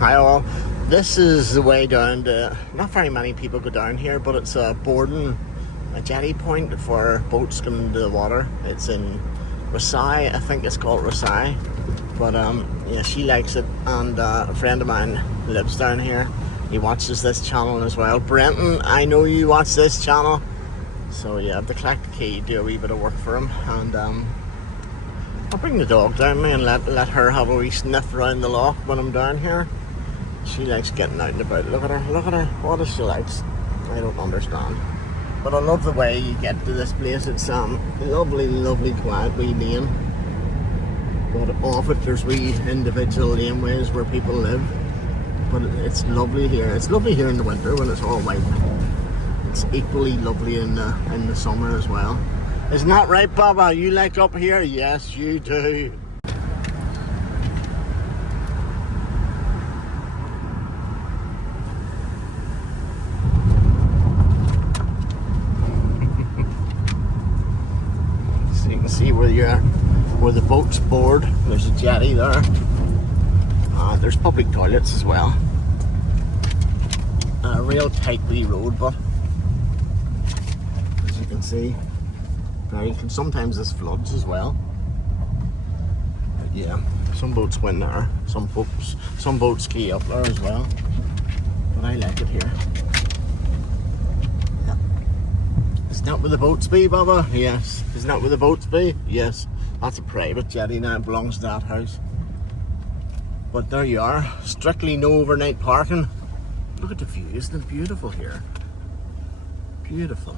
Hi all. This is the way down to, not very many people go down here, but it's a boarding, a jetty point for boats coming into the water. It's in Rossigh, I think it's called Rossigh. But yeah, she likes it, and a friend of mine lives down here. He watches this channel as well. Brenton, I know you watch this channel. So yeah, I have to collect the key, do a wee bit of work for him, and I'll bring the dog down with me and let her have a wee sniff around the loch when I'm down here. She likes getting out and about. Look at her. What does she likes? I don't understand. But I love the way you get to this place. It's lovely, quiet wee lane. But off it there's wee individual laneways where people live. But it's lovely here. It's lovely here in the winter when it's all white. It's equally lovely in the summer as well. Isn't that right, Baba? You like up here? Yes, you do. So you can see where the boats board. There's a jetty there. There's public toilets as well. A real tight wee road, but as you can see, sometimes this floods as well. But yeah, some boats go in there, some boats quay up there as well. But I like it here. Yeah. Isn't that where the boats be, Baba? Yes. Isn't that where the boats be? Yes. That's a private jetty now, it belongs to that house. But there you are, strictly no overnight parking. Look at the view, isn't it beautiful here? Beautiful.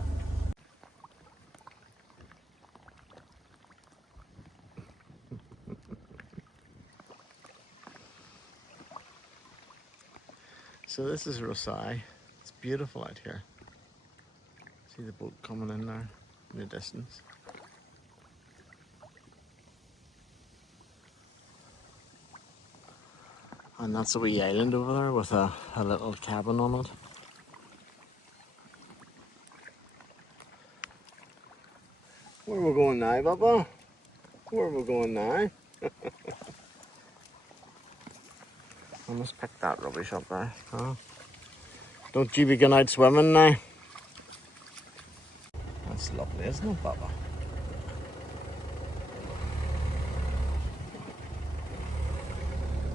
So this is Rossigh. It's beautiful out here. See the boat coming in there in the distance. And that's a wee island over there with a little cabin on it. Where are we going now, Baba? Where are we going now? I must pick that rubbish up there. Huh? Don't you be going out swimming now? That's lovely, isn't it, Baba?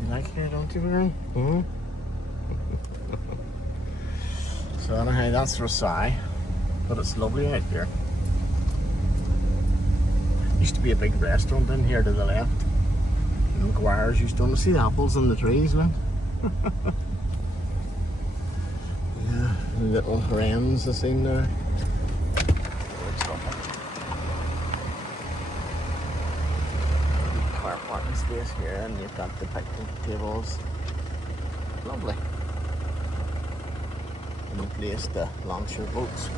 You like it, don't you, Mary? Hmm? So anyhow, that's Rossigh, but it's lovely out here. Used to be a big restaurant in here to the left. McGuire's used to see the apples on the trees, man. Yeah, little wrens I seen there. Car parking space here, and you've got the picnic tables. Lovely. And a place to launch your boats.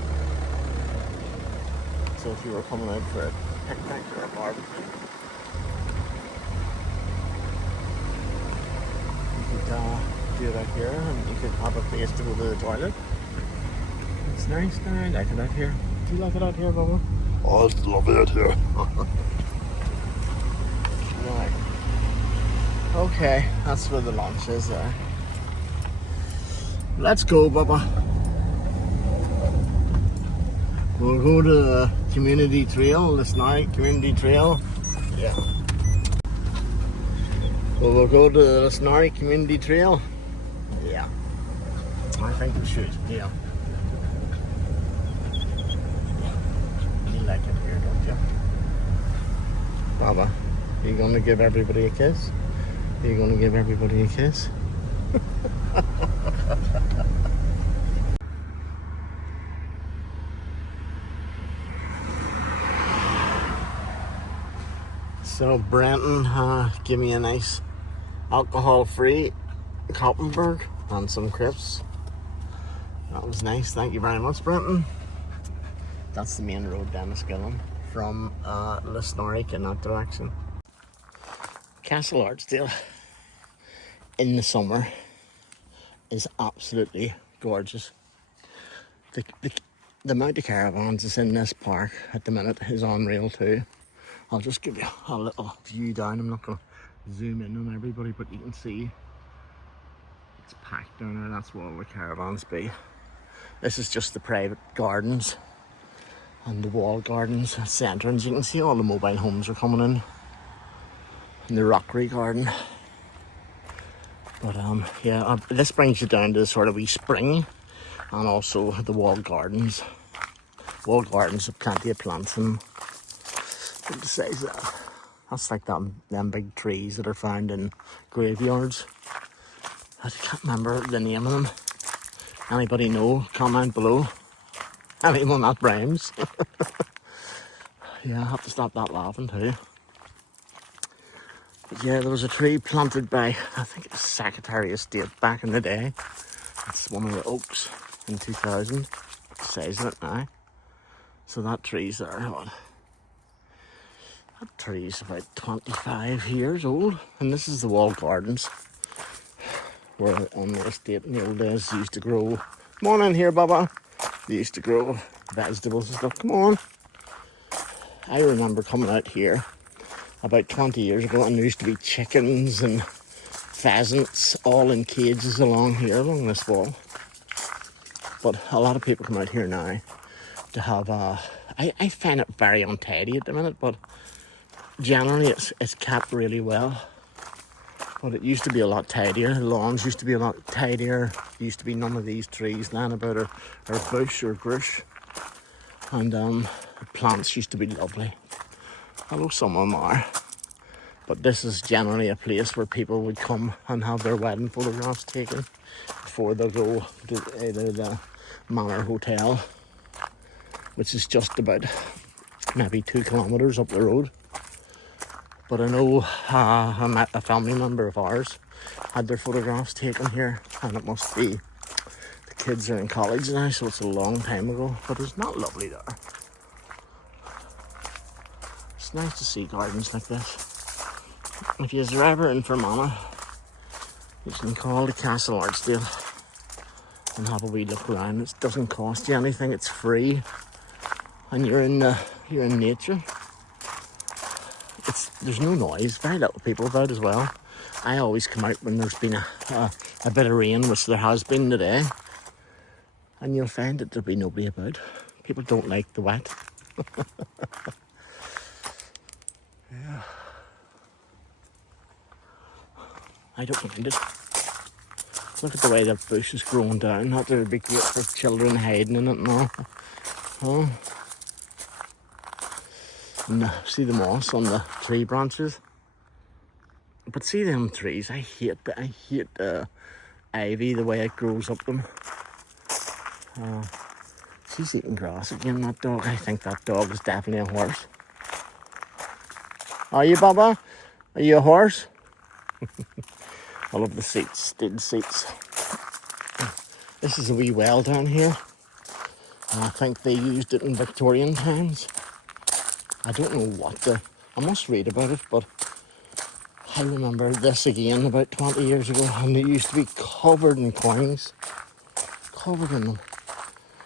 So if you were coming out for a picnic or a barbecue, do it out here, and you could have a place to go to the toilet. It's nice now. I like it out here. Do you like it out here, Bubba? Oh, it's lovely out here. Right. Okay, that's where the launch is there. Let's go, Bubba. We'll go to the community trail, Lisnarick community trail. Yeah. Well, we'll go to the Lisnarick community trail. Yeah. I think we should, yeah. You like it here, don't you? Baba, are you going to give everybody a kiss? Are you going to give everybody a kiss? So Brenton gave me a nice alcohol-free Koppenberg and some crisps. That was nice. Thank you very much, Brenton. That's the main road down to Skillen from Lisnarick in that direction. Castle Archdale in the summer is absolutely gorgeous. The amount of caravans that's in this park at the minute is unreal too. I'll just give you a little view down. I'm not going to zoom in on everybody, but you can see It's packed down there, that's what all the caravans be. This is just the private gardens and the wall gardens. That's the entrance. You can see all the mobile homes are coming in. And the rockery garden. But yeah, this brings you down to the sort of wee spring and also the wall gardens. Wall gardens have plenty of plants in them. What size that? That's like them big trees that are found in graveyards. I can't remember the name of them. Anybody know? Comment below. Anyone that rhymes? Yeah, I have to stop that laughing too. But yeah, there was a tree planted by, I think it was Secretary of State back in the day. It's one of the oaks in 2000. It says it now. So that tree's there. What? That tree's about 25 years old. And this is the wall gardens. Where on the estate in the old days they used to grow. Come on in here, Baba. They used to grow vegetables and stuff. Come on. I remember coming out here about 20 years ago, and there used to be chickens and pheasants all in cages along here, along this wall. But a lot of people come out here now to have I find it very untidy at the minute, but generally it's kept really well. But it used to be a lot tidier. The lawns used to be a lot tidier. There used to be none of these trees lying about or bush or grush. And the plants used to be lovely. Although some of them are. But this is generally a place where people would come and have their wedding photographs taken before they go to either the Manor Hotel, which is just about maybe 2 kilometres up the road. But I know a family member of ours had their photographs taken here, and it must be, the kids are in college now, so it's a long time ago. But it's not lovely there. It's nice to see gardens like this. If you're ever in Fermanagh, you can call the Castle Archdale and have a wee look around. It doesn't cost you anything, it's free, and you're in nature. There's no noise, very little people about as well. I always come out when there's been a bit of rain, which there has been today, and you'll find that there'll be nobody about. People don't like the wet. Yeah. I don't mind it. Look at the way that bush is growing down. That would be great for children hiding in it and all. Oh. And see the moss on the tree branches. But see them trees, I hate ivy, the way it grows up them. She's eating grass again, that dog. I think that dog is definitely a horse. Are you, Baba? Are you a horse? I love the seats, the seats. This is a wee well down here. And I think they used it in Victorian times. I don't know I must read about it, but I remember this again about 20 years ago, and it used to be covered in coins. Covered in them.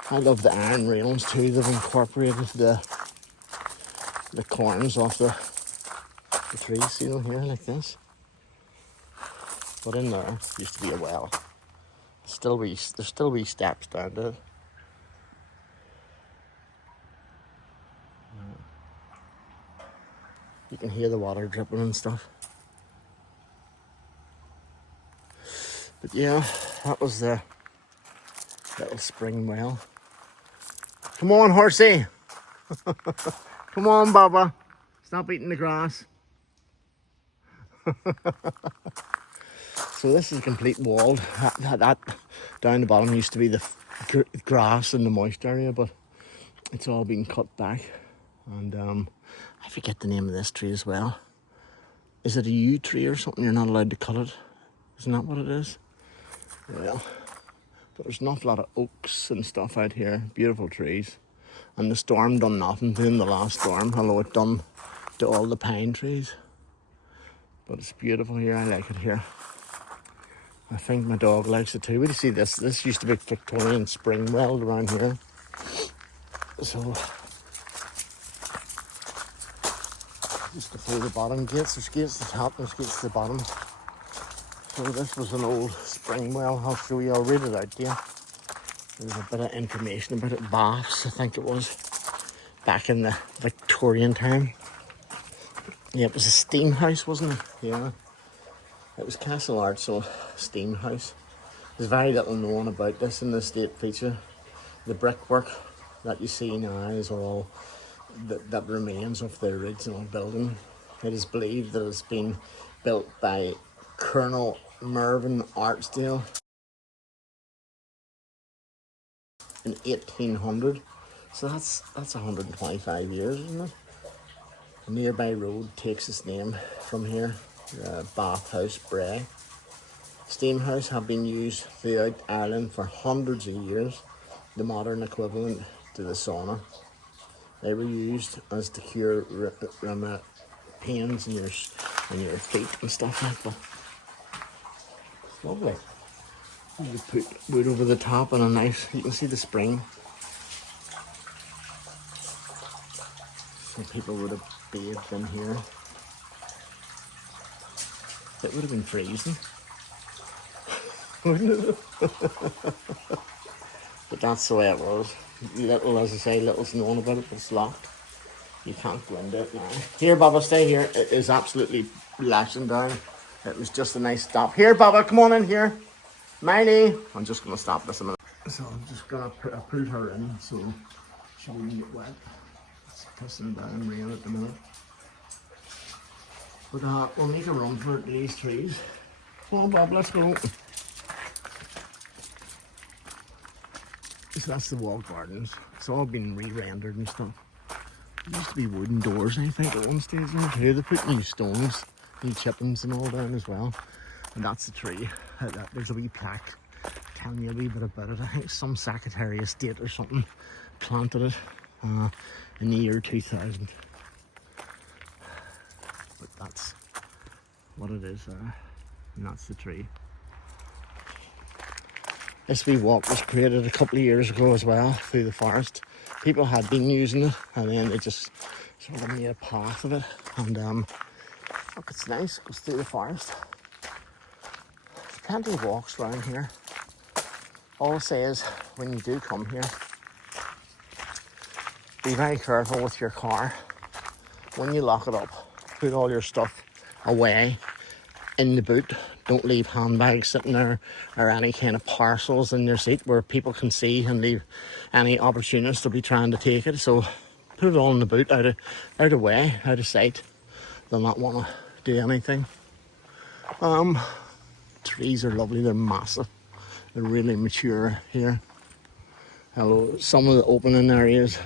I love the iron railings too. They've incorporated the corns off the trees, see them here, like this. But in there used to be a well. There's still wee steps down to it. You can hear the water dripping and stuff. But yeah, that was the little spring well. Come on, horsey. Come on, Baba. Stop eating the grass. So this is complete walled. That down the bottom used to be the grass in the moist area, but it's all been cut back. And I forget the name of this tree as well. Is it a yew tree or something? You're not allowed to cut it. Isn't that what it is? Well, but there's an awful lot of oaks and stuff out here. Beautiful trees. And the storm done nothing to them, the last storm, although it done to all the pine trees. But it's beautiful here. I like it here. I think my dog likes it too. Where do you see this? This used to be Victorian spring well around here. So just before the bottom gates, there's gates at the top, there's gates at the bottom. So this was an old spring well. I'll show you. I'll read it out to you. There's a bit of information about it. Baths, I think it was, back in the Victorian time. Yeah, it was a steam house, wasn't it? Yeah. It was Castle Archdale steam house. There's very little known about this in the state feature. The brickwork that you see now is all that remains of the original building. It is believed that it's been built by Colonel Mervyn Archdale in 1800. So that's 125 years, isn't it? A nearby road takes its name from here, Bathhouse Bray. Steam house have been used throughout Ireland for hundreds of years, the modern equivalent to the sauna. They were used as to cure pains in your feet and stuff like that. It's lovely. You put wood over the top and a nice, you can see the spring. Some people would have bathed in here. It would have been freezing, wouldn't it? But that's the way it was. Little, as I say, little's known about it, but it's locked. You can't go into it now. Here, Baba, stay here. It is absolutely lashing down. It was just a nice stop. Here, Baba, come on in here. Miley. I'm just going to stop this a minute. So I'm just going to put her in so she won't get wet. It's pissing down rain at the minute. But we'll make a run for it, these trees. Come on, Bob, let's go. So that's the wall gardens. It's all been re-rendered and stuff. There used to be wooden doors, I think, at one stage there too. They put new stones, new chippings and all down as well. And that's the tree. There's a wee plaque telling you a wee bit about it. I think some Secretary of State or something planted it in the year 2000. But that's what it is there. And that's the tree. This wee walk was created a couple of years ago as well through the forest. People had been using it and then they just sort of made a path of it. And look, it's nice, it goes through the forest. There's plenty of walks around here. All I say is, when you do come here, be very careful with your car. When you lock it up, put all your stuff away in the boot. Don't leave handbags sitting there or any kind of parcels in your seat where people can see and leave any opportunists to be trying to take it. So put it all in the boot, out of way, out of sight. They'll not want to do anything. Trees are lovely, they're massive. They're really mature here. Although some of the opening areas,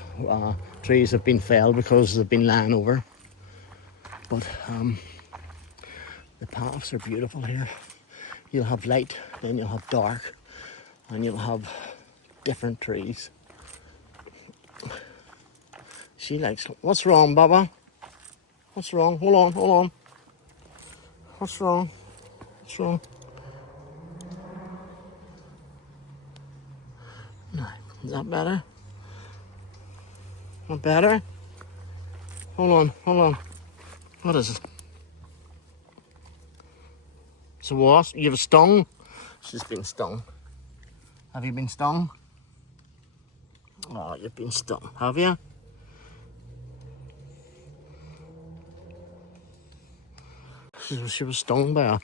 trees have been felled because they've been lying over. But the paths are beautiful here. You'll have light, then you'll have dark, and you'll have different trees. She likes, what's wrong, Baba? What's wrong? Hold on. What's wrong? What's wrong? No, is that better? Not better? Hold on. What is it? So what? You have a stung? She's been stung. Have you been stung? Oh, you've been stung, have you? She was stung by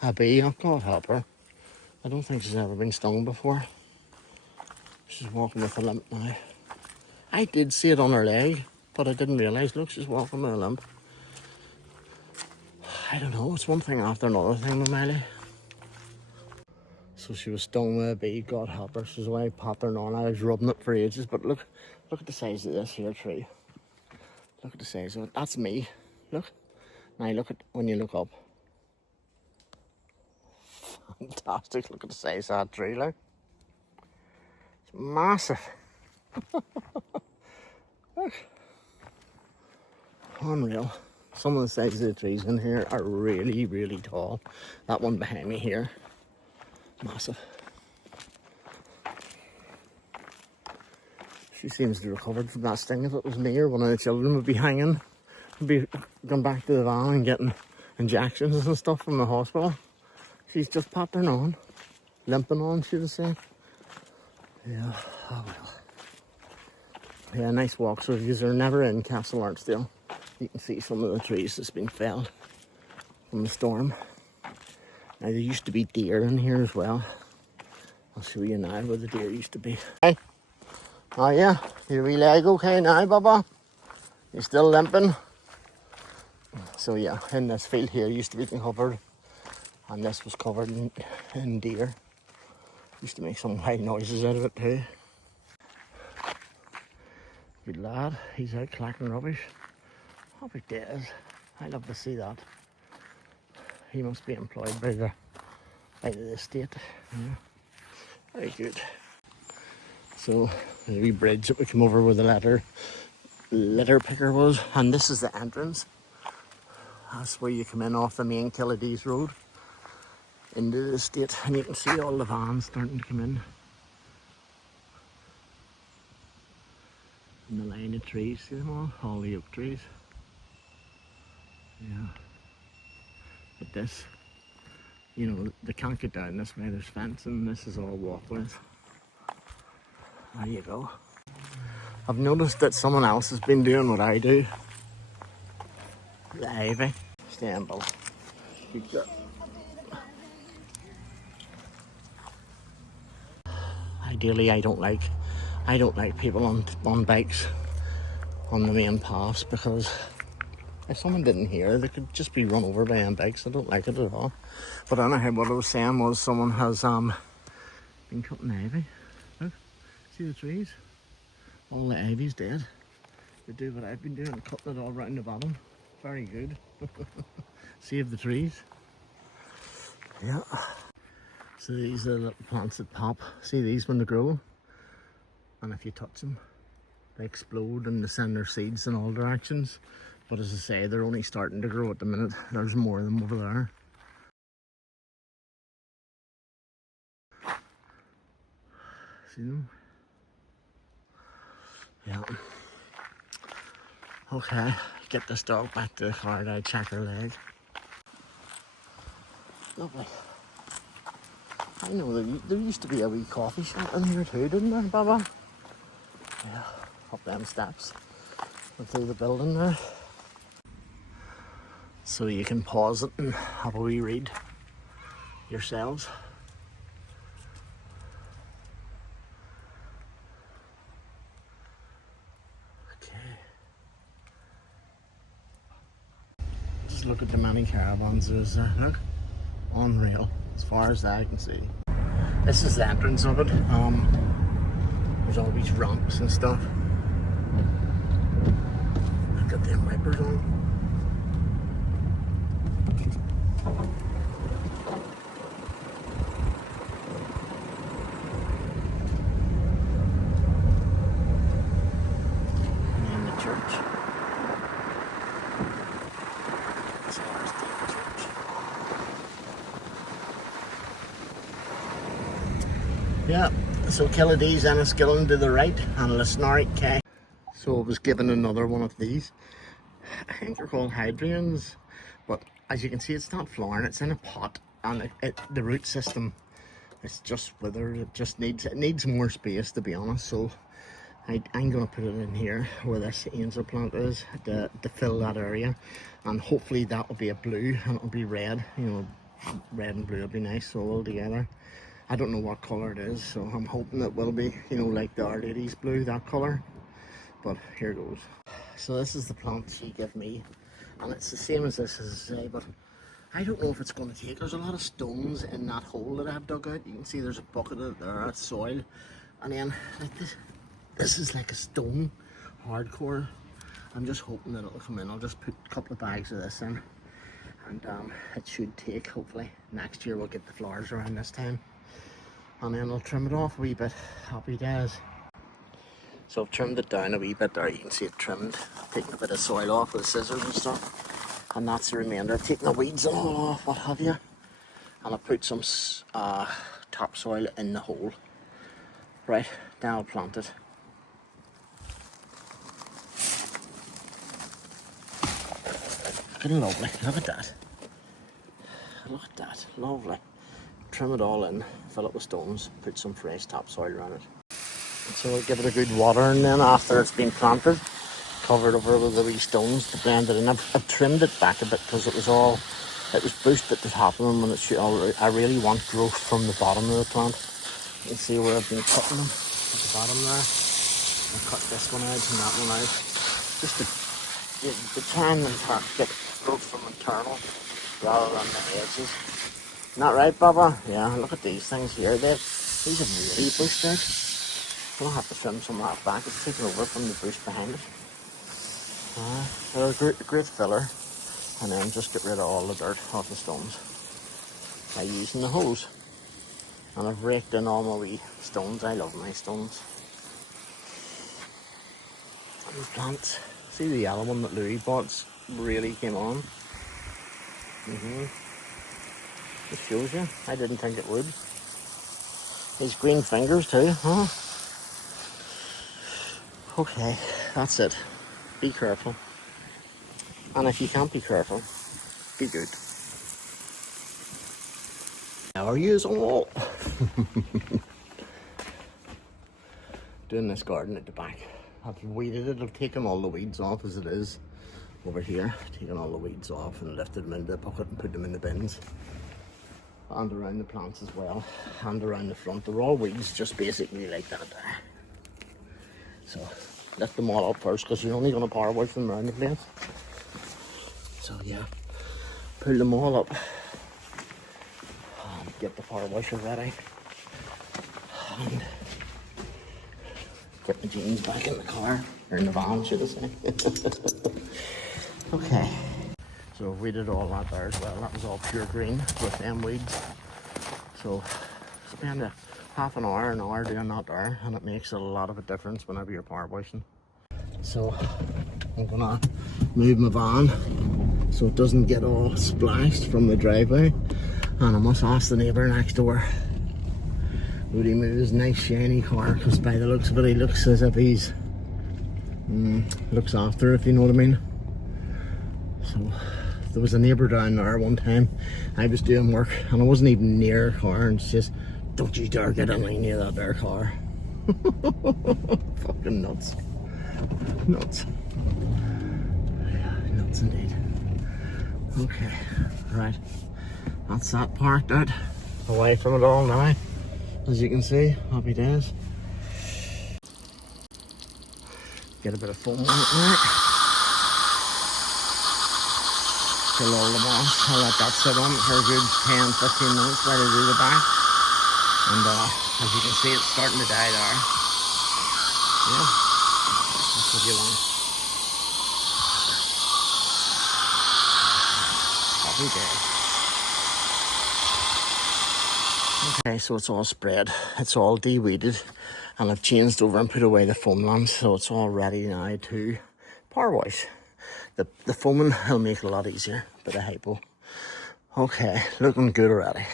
a bee. Oh, God help her. I don't think she's ever been stung before. She's walking with a limp now. I did see it on her leg, but I didn't realise. Look, she's walking with a limp. I don't know, it's one thing after another thing with Miley. So she was stung with a bee, God help her. She's away pottering on. I was rubbing it for ages, but look at the size of this here tree. Look at the size of it. That's me. Look. Now look at when you look up. Fantastic. Look at the size of that tree, look. It's massive. Look. Unreal. Some of the sizes of the trees in here are really, really tall. That one behind me here, massive. She seems to have recovered from that sting. If it was me or one of the children would be hanging, would be going back to the van and getting injections and stuff from the hospital. She's just pottering on. Limping on, should I say. Yeah, oh well. Yeah, nice walk. So if you're never in Castle Archdale, you can see some of the trees that's been felled from the storm. Now there used to be deer in here as well. I'll show you now where the deer used to be. Hey. Oh yeah, your wee leg okay now, Bubba? You're still limping? So yeah, in this field here used to be covered, and this was covered in deer. Used to make some high noises out of it too. Good lad, he's out collecting rubbish. Happy days. I love to see that. He must be employed by the estate. Yeah. Very good. So there's a wee bridge that we come over where the litter picker was, and this is the entrance. That's where you come in off the main Killadeas road into the estate, and you can see all the vans starting to come in. And the line of trees, see them all the oak trees. Yeah. But this, you know, they can't get down this way, there's fencing, this is all walkways. There you go. I've noticed that someone else has been doing what I do. The ivy. Stand by. Good girl. Ideally, I don't like people on bikes on the main paths, because if someone didn't hear, they could just be run over by them bikes. I don't like it at all. But anyhow, what I was saying was someone has been cutting ivy. Look, see the trees? All the ivy's dead. They do what I've been doing, cutting it all round the bottom. Very good. Save the trees. Yeah. So these are the little plants that pop. See these when they grow? And if you touch them, they explode and they send their seeds in all directions. But as I say, they're only starting to grow at the minute. There's more of them over there. See them? Yeah. Okay, get this dog back to the car now, check her leg. Lovely. I know there used to be a wee coffee shop in here too, didn't there, Baba? Yeah, up them steps and through the building there. So you can pause it and have a wee read yourselves. Okay. Just look at the many caravans there's there. Look, unreal as far as I can see. This is the entrance of it. There's always ramps and stuff. I've got them wipers on. And the church. Yeah, so killadeas and Enniskillen to the right, and lisnarick K. So I was given another one of these. I think they're called hydrangeas, but as you can see, it's not flowering, it's in a pot, and the root system is just withered. It needs more space, to be honest. So I'm going to put it in here where this angel plant is to fill that area, and hopefully that will be a blue and it'll be red. You know, red and blue will be nice, so all together. I don't know what colour it is, so I'm hoping it will be, you know, like the Our Lady's blue, that colour. But here goes. So this is the plant she gave me, and it's the same as this, as I say, but I don't know if it's going to take. There's a lot of stones in that hole that I've dug out. You can see there's a bucket of there, that's soil, and then like this is like a stone, hardcore. I'm just hoping that it'll come in. I'll just put a couple of bags of this in, and it should take. Hopefully next year we'll get the flowers around this time, and then I'll trim it off a wee bit. Happy days. So I've trimmed it down a wee bit there. You can see it trimmed, taking a bit of soil off with scissors and stuff, and that's the remainder. I've taken the weeds all off, what have you, and I've put some topsoil in the hole. Right, then I'll plant it. Looking lovely, look at that. Look at that, lovely. trim it all in, fill it with stones, put some fresh topsoil around it. So we'll give it a good water, and then after it's been planted, cover it over with the wee stones to blend it in. I've trimmed it back a bit because it was bush at the top of them, and I really want growth from the bottom of the plant. You can see where I've been cutting them at the bottom there. I cut this one out and that one out, just to try and get growth from internal rather than the edges. Not right, Baba? Yeah, look at these things here. These have really bushed out. I'm gonna have to trim some of that back. It's taken over from the bush behind it. They're a great filler, and then just get rid of all the dirt off the stones by using the hose. And I've raked in all my wee stones. I love my stones. These plants. See the yellow one that Louis bought really came on. It shows you. I didn't think it would. These green fingers too, huh? Okay, that's it. Be careful. And if you can't be careful, be good. How are you all? Doing this garden at the back. I've weeded it. I've taken all the weeds off as it is over here. Taken all the weeds off and lifted them into the bucket and put them in the bins. And around the plants as well. And around the front. They're all weeds, just basically like that there. So lift them all up first because you're only going to power wash them around the place. So yeah, pull them all up and get the power washer ready. And get my jeans back in the car, or in the van should I say. Okay, so we did all that there as well. That was all pure green with them weeds. So spend a half an hour doing that there, and it makes a lot of a difference whenever you're power washing. So I'm gonna move my van so it doesn't get all splashed from the driveway, and I must ask the neighbour next door, would he move his nice shiny car, because by the looks of it he looks as if he's looks after, if you know what I mean. So there was a neighbour down there one time. I was doing work and I wasn't even near her car, and she says, don't you dare get anywhere near that there car. Fucking nuts. Nuts. Yeah, nuts indeed. Okay, right. That's that parked out. Away from it all now. As you can see, happy days. Get a bit of foam on it now. Kill all the moss. I'll let that sit on for a good 10-15 minutes while I do the back. And as you can see, it's starting to die there. Yeah, that's what you want. Happy days. Okay, so it's all spread, it's all de-weeded, and I've changed over and put away the foam lamps, so it's all ready now to power wash. The foaming will make it a lot easier, bit of hypo. Okay, looking good already.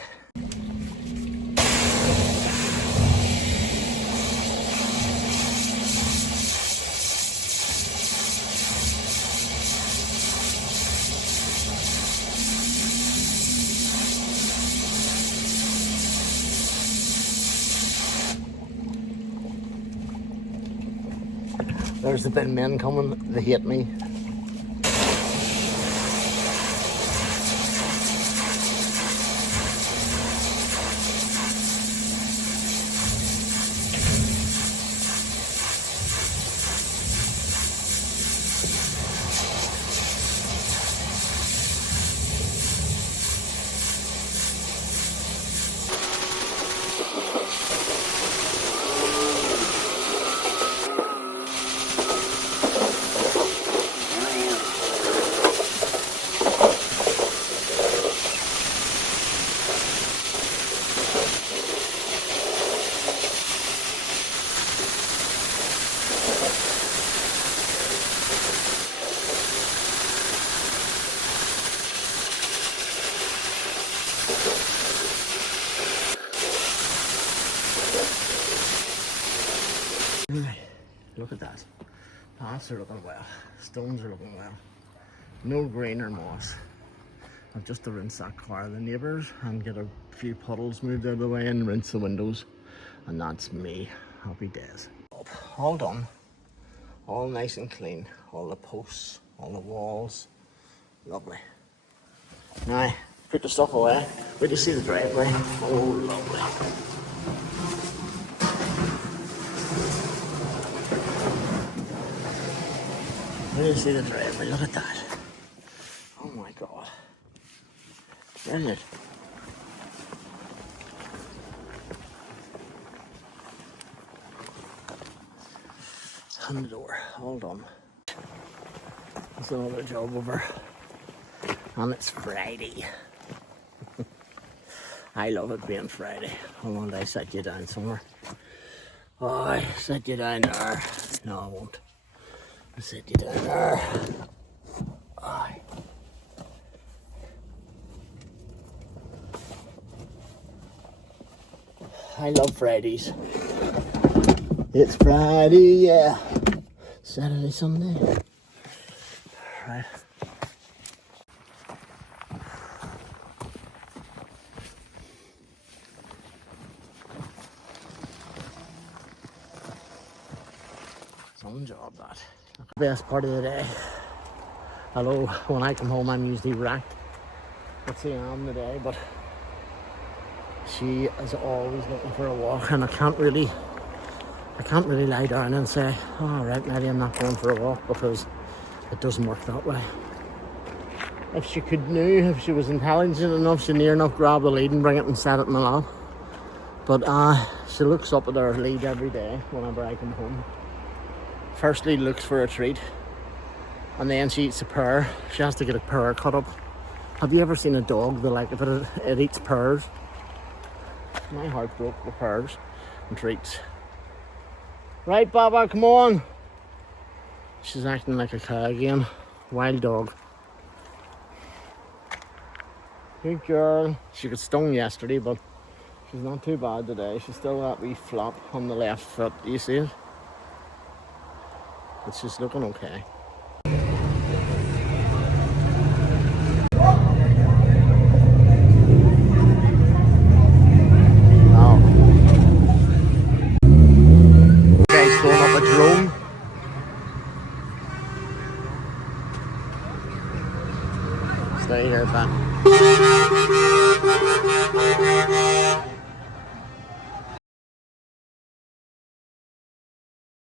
There's the bin men coming, they hate me. Look at that. Plants are looking well. Stones are looking well. No grain or moss. I've just to rinse that car of the neighbours and get a few puddles moved out of the way and rinse the windows. And that's me. Happy days. All done. All nice and clean. All the posts, all the walls. Lovely. Now, put the stuff away. Wait to see the driveway. Oh, lovely. Wait to see the driveway. Look at that. Oh my God. Brilliant. And the door. All done. There's another job over. And it's Friday. I love it being Friday. Hold on, I set you down somewhere. Oh, I set you down there. No, I won't. I'll set you down there. Oh. I love Fridays. It's Friday, yeah. Saturday, Sunday. Right. Some job that. Best part of the day. Although when I come home I'm usually racked. Let's see I'm today, but she is always looking for a walk and I can't really lie down and say, oh right, maybe I'm not going for a walk, because it doesn't work that way. If she if she was intelligent enough, she'd near enough grab the lead and bring it and set it in the lap. But she looks up at her lead every day whenever I come home. Firstly looks for a treat, and then she eats a pear. She has to get a pear cut up. Have you ever seen a dog that like it eats pears? My heart broke with pears and treats. Right, Baba, come on. She's acting like a cow again. Wild dog. Good girl. She got stung yesterday, but she's not too bad today. She's still got a wee flop on the left foot. Do you see it? But she's looking okay. Stay here, man.